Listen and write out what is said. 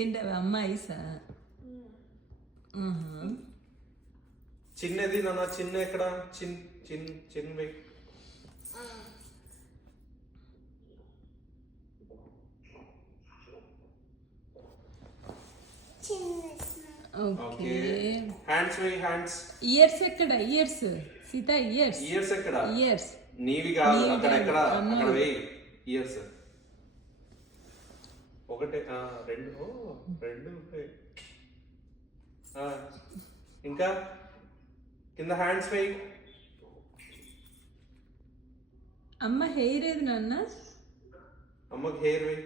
ఏంటి అవి అమ్మాయి సార్? చిన్నది నాన్న, చిన్న ఎక్కడ? చిన్నవి. ఓకే. హ్యాండ్స్ వేయి, హ్యాండ్స్. ఇయర్స్ ఎక్కడ? Years Sita, years. ఇయర్స్ ఎక్కడ? ఇయర్స్ నీవి కాదు, అక్కడ ఎక్కడ? అక్కడ వేయి ఇయర్స్. ఒకటే, రెండు. రెండు ఉంటాయి. ఇంకా కింద హ్యాండ్స్ వేయి. అమ్మ హెయిర్ ఏది నాన్న? అమ్మకి హెయిర్ వేయి.